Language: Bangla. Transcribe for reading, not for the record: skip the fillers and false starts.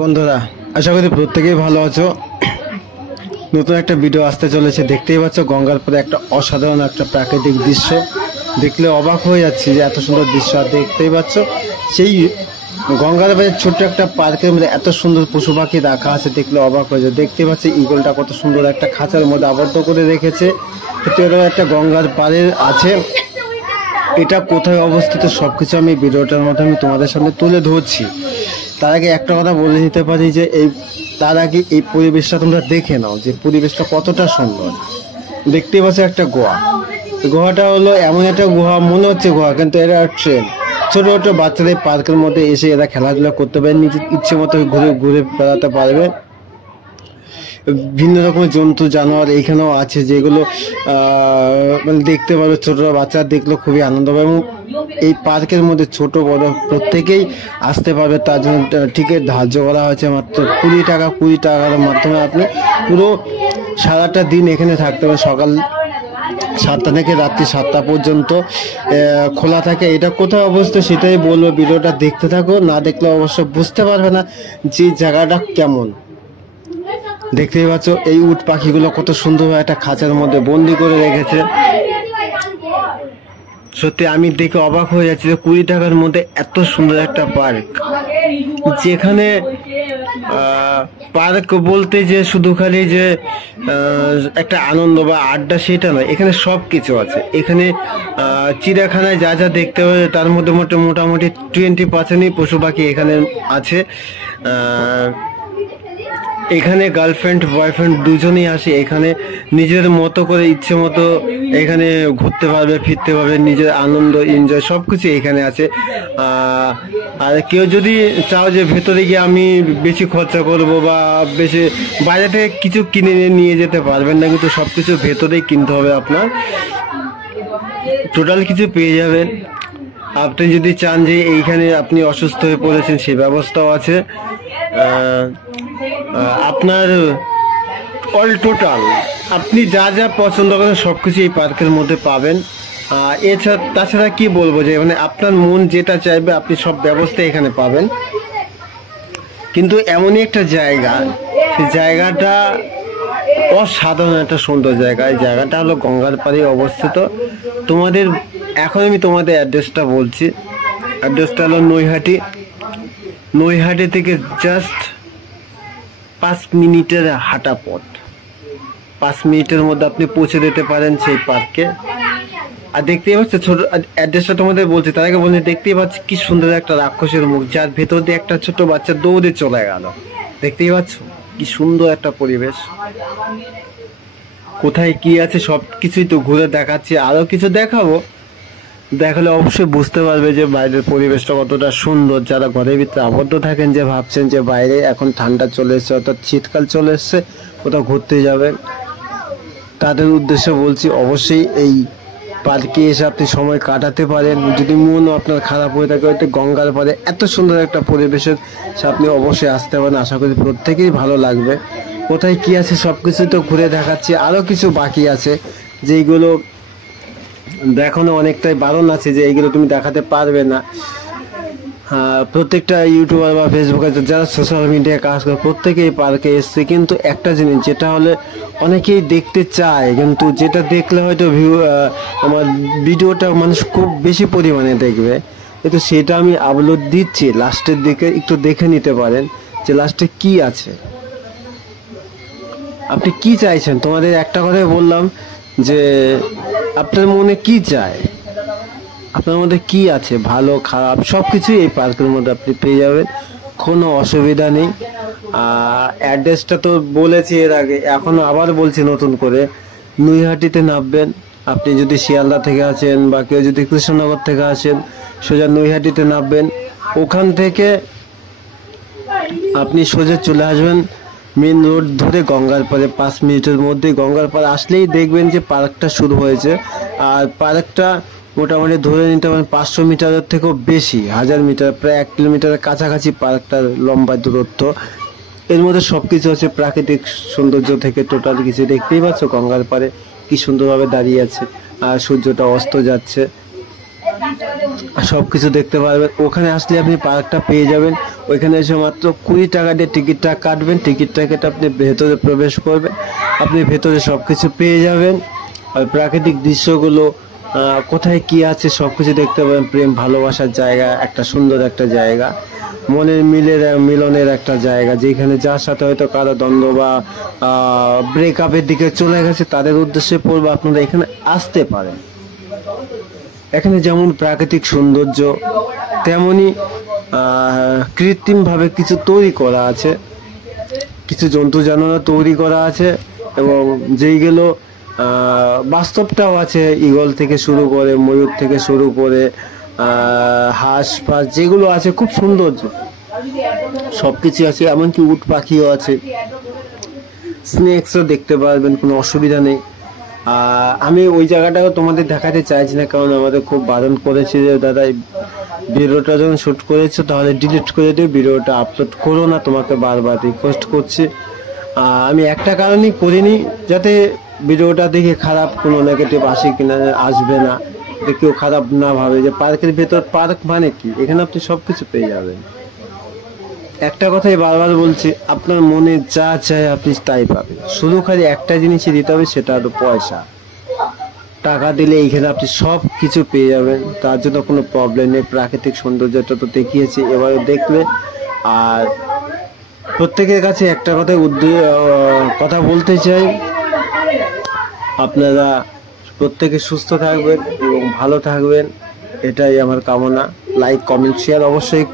বন্ধুরা, আশা করি প্রত্যেকেই ভালো আছো। নতুন একটা ভিডিও আসতে চলেছে। দেখতেই পাচ্ছ গঙ্গার পরে একটা অসাধারণ একটা প্রাকৃতিক দৃশ্য। দেখলে অবাক হয়ে যাচ্ছি যে এত সুন্দর দৃশ্য। আর দেখতেই পাচ্ছ সেই গঙ্গার পরে ছোট্ট একটা পার্কের মধ্যে এত সুন্দর পশু পাখি রাখা আছে, দেখলে অবাক হয়ে যায়। দেখতে পাচ্ছি ঈগলটা কত সুন্দর একটা খাঁচার মধ্যে আবদ্ধ করে রেখেছে। একটা গঙ্গার পাড়ে আছে। এটা কোথায় অবস্থিত সবকিছু আমি ভিডিওটার মাধ্যমে তোমাদের সামনে তুলে ধরছি। তার আগে একটা কথা বলে নিতে পারি যে তার আগে এই পরিবেশটা তোমরা দেখে নাও যে পরিবেশটা কতটা সুন্দর। দেখতে পাচ্ছ একটা গুহা। গুহাটা হলো এমন একটা গুহা, মনে হচ্ছে গুহা কিন্তু এটা ট্রেন। ছোট ছোট বাচ্চাদের পার্কের মধ্যে এসে এরা খেলাধুলা করতে পারে, নিজের ইচ্ছে মতো ঘুরে ঘুরে বেড়াতে পারবে। ভিন্ন রকমের জন্তু জানোয়ার এইখানেও আছে, যেগুলো মানে দেখতে পারবে। ছোটরা বাচ্চা দেখলেও খুবই আনন্দ পাবে। এবং এই পার্কের মধ্যে ছোট বড় প্রত্যেকেই আসতে পারবে। তার জন্য টিকিট ধার্য করা হয়েছে মাত্র 20 টাকা। 20 টাকার মাধ্যমে আপনি পুরো সারাটা দিন এখানে থাকতে পারবেন। সকাল 7টা থেকে রাত্রি 7টা পর্যন্ত খোলা থাকে। এটা কোথায় অবস্থিত সেটাই বলবো। ভিডিওটা দেখতে থাকো, না দেখলে অবশ্য বুঝতে পারবে না যে জায়গাটা কেমন। দেখতেই পাচ্ছ এই উট পাখিগুলো কত সুন্দর একটা খাঁচার মধ্যে বন্দি করে রেখেছে। সত্যি আমি দেখে অবাক হয়ে যাচ্ছি যে 20 টাকার মধ্যে এত সুন্দর একটা পার্ক, যেখানে পার্ক বলতে যে শুধু খালি যে একটা আনন্দ বা আড্ডা সেটা নয়, এখানে সব কিছু আছে। এখানে চিড়িয়াখানায় যা যা দেখতে হবে তার মধ্যে মোটামুটি 20% পশু পাখি এখানে আছে। এখানে গার্লফ্রেন্ড বয়ফ্রেন্ড দুজনেই আসে। এখানে নিজের মতো করে ইচ্ছে মতো এখানে ঘুরতে পারবে, ফিরতে পারবে, নিজের আনন্দ এনজয় সব কিছু এখানে আছে। আর কেউ যদি চাও যে ভেতরে গিয়ে আমি বেশি খরচা করব বা বেশি বাইরে থেকে কিছু কিনে নিয়ে যেতে পারবেন না, কিন্তু সব কিছু ভেতরেই কিনতে হবে। আপনার টোটাল কিছু পেয়ে যাবেন। আপনি যদি চান যে এইখানে আপনি অসুস্থ হয়ে পড়েছেন, সেই ব্যবস্থাও আছে। আপনার অল টোটাল আপনি যা যা পছন্দ করেন সবকিছু এই পার্কের মধ্যে পাবেন। তাছাড়া কি বলবো যে মানে আপনার মন যেটা চাইবে আপনি সব ব্যবস্থা এখানে পাবেন। কিন্তু এমনই একটা জায়গা, সেই জায়গাটা অসাধারণ একটা সুন্দর জায়গা। এই জায়গাটা হলো গঙ্গার পাড়ে অবস্থিত। এখন আমি তোমাদের অ্যাড্রেসটা বলছি। অ্যাড্রেসটা হলো নৈহাটি থেকে জাস্ট 5 মিনিটের হাঁটা পথ। 5 মিনিটের মধ্যে আপনি পৌঁছে যেতে পারেন সেই পার্কে। আর দেখতেই পাচ্ছ ছোট অ্যাড্রেসটা তোমাদের বলছি, তার আগে বলছি দেখতেই পাচ্ছি কি সুন্দর একটা রাক্ষসের মুখ, যার ভেতর দিয়ে একটা ছোট বাচ্চা দৌড়ে চলে গেল। দেখতেই পাচ্ছ কি সুন্দর একটা পরিবেশ। কোথায় কি আছে সব কিছুই তো ঘুরে দেখাচ্ছি, আরো কিছু দেখাবো। দেখালে অবশ্যই বুঝতে পারবে যে বাইরের পরিবেশটা কতটা সুন্দর। যারা ঘরের ভিতরে আবদ্ধ থাকেন, যে ভাবছেন যে বাইরে এখন ঠান্ডা চলে এসছে, অর্থাৎ শীতকাল চলে এসছে, কোথাও ঘুরতে যাবেন, তাদের উদ্দেশ্যে বলছি অবশ্যই এই পার্কে এসে আপনি সময় কাটাতে পারেন। যদি মনও আপনার খারাপ হয়ে থাকে, হয়তো গঙ্গার পাড়ে এত সুন্দর একটা পরিবেশের আপনি অবশ্যই আসতে পারেন। আশা করি প্রত্যেকেই ভালো লাগবে। কোথায় কি আছে সব কিছু তো ঘুরে দেখাচ্ছি, আরও কিছু বাকি আছে যেইগুলো দেখানো অনেকটাই বারণ আছে, যে এইগুলো তুমি দেখাতে পারবে না। প্রত্যেকটা ইউটিউবার বা ফেসবুকে যারা সোশ্যাল মিডিয়ায় কাজ করে প্রত্যেকেই পার্কে এসছে, কিন্তু একটা জিনিস যেটা হলে অনেকেই দেখতে চায়, কিন্তু যেটা দেখলে হয়তো আমার ভিডিওটা মানুষ খুব বেশি পরিমাণে দেখবে, কিন্তু সেটা আমি আপলোড দিচ্ছি। লাস্টের দিকে একটু দেখে নিতে পারেন যে লাস্টে কি আছে, আপনি কি চাইছেন। তোমাদের একটা কথাই বললাম যে আপনার মনে কি চায়, আপনার মধ্যে কি আছে, ভালো খারাপ সবকিছুই এই পার্কের মধ্যে আপনি পেয়ে যাবেন, কোনো অসুবিধা নেই। অ্যাড্রেসটা তো বলেছি এর আগে, এখন আবার বলছি নতুন করে। নৈহাটিতে নামবেন। আপনি যদি শিয়ালদা থেকে আসেন বা কেউ যদি কৃষ্ণনগর থেকে আসেন, সোজা নৈহাটিতে নামবেন। ওখান থেকে আপনি সোজা চলে আসবেন মেন রোড ধরে গঙ্গার পাড়ে। 5 মিনিটের মধ্যে গঙ্গার পাড়ে আসলেই দেখবেন যে পার্কটা শুরু হয়েছে। আর পার্কটা মোটামুটি ধরে নিতে পারেন 500 মিটারের থেকেও বেশি, 1000 মিটার, প্রায় 1 কিলোমিটারের কাছাকাছি পার্কটার লম্বা দূরত্ব। এর মধ্যে সবকিছু আছে, প্রাকৃতিক সৌন্দর্য থেকে টোটাল কিছু। দেখতেই পাচ্ছ গঙ্গার পাড়ে কি সুন্দরভাবে দাঁড়িয়ে আছে, আর সূর্যটা অস্ত যাচ্ছে। সবকিছু দেখতে পারবেন। ওখানে আসলে আপনি পার্কটা পেয়ে যাবেন। ওইখানে এসে মাত্র 20 টাকা দিয়ে টিকিটটা কাটবেন, টিকিটটা কেটে আপনি ভেতরে প্রবেশ করবেন, আপনি ভেতরে সবকিছু পেয়ে যাবেন। আর প্রাকৃতিক দৃশ্যগুলো কোথায় কি আছে সবকিছু দেখতে পাবেন। প্রেম ভালোবাসার জায়গা, একটা সুন্দর একটা জায়গা, মনের মিলনের একটা জায়গা, যেখানে যার সাথে হয়তো কারো দ্বন্দ্ব বা ব্রেকআপের দিকে চলে গেছে তাদের উদ্দেশ্যে পড়বে, আপনারা এখানে আসতে পারেন। এখানে যেমন প্রাকৃতিক সৌন্দর্য, তেমনি কৃত্রিমভাবে কিছু তৈরি করা আছে, কিছু জন্তু জানোয়ার তৈরি করা আছে, এবং যেইগুলো বাস্তবটাও আছে। ঈগল থেকে শুরু করে, ময়ূর থেকে শুরু করে, হাঁস ফাঁস যেগুলো আছে, খুব সৌন্দর্য সবকিছু আছে। এমনকি উট পাখিও আছে, স্নেকসও দেখতে পারবেন, কোনো অসুবিধা নেই। আমি ওই জায়গাটাও তোমাদের দেখাতে চাইছি না, কারণ আমাদের খুব বারণ করেছে যে দাদা ভিডিওটা যখন শ্যুট করেছো তাহলে ডিলিট করে দিও, ভিডিওটা আপলোড করো না, তোমাকে বারবার রিকোয়েস্ট করছি। আমি একটা কারণেই করিনি, যাতে ভিডিওটা দেখে খারাপ কোনো নেগেটিভ আসে কিনা, আসবে না, যে কেউ খারাপ না ভাবে যে পার্কের ভেতর, পার্ক মানে কি, এখানে আপনি সব কিছু পেয়ে যাবেন। একটা কথাই বারবার বলছি, আপনার মনে যা চায় আপনি তাই পাবেন, শুধু খালি একটা জিনিসই দিতে হবে, সেটা হলো পয়সা। টাকা দিলে এইখানে আপনি সব কিছু পেয়ে যাবেন, তার জন্য কোনো প্রবলেম নেই। প্রাকৃতিক সৌন্দর্যটা তো দেখিয়েছি, এবারে দেখলে। আর প্রত্যেকের কাছে একটা কথা বলতে চাই, আপনারা প্রত্যেকে সুস্থ থাকবেন এবং ভালো থাকবেন, এটাই আমার কামনা। লাইক, কমেন্ট, শেয়ার অবশ্যই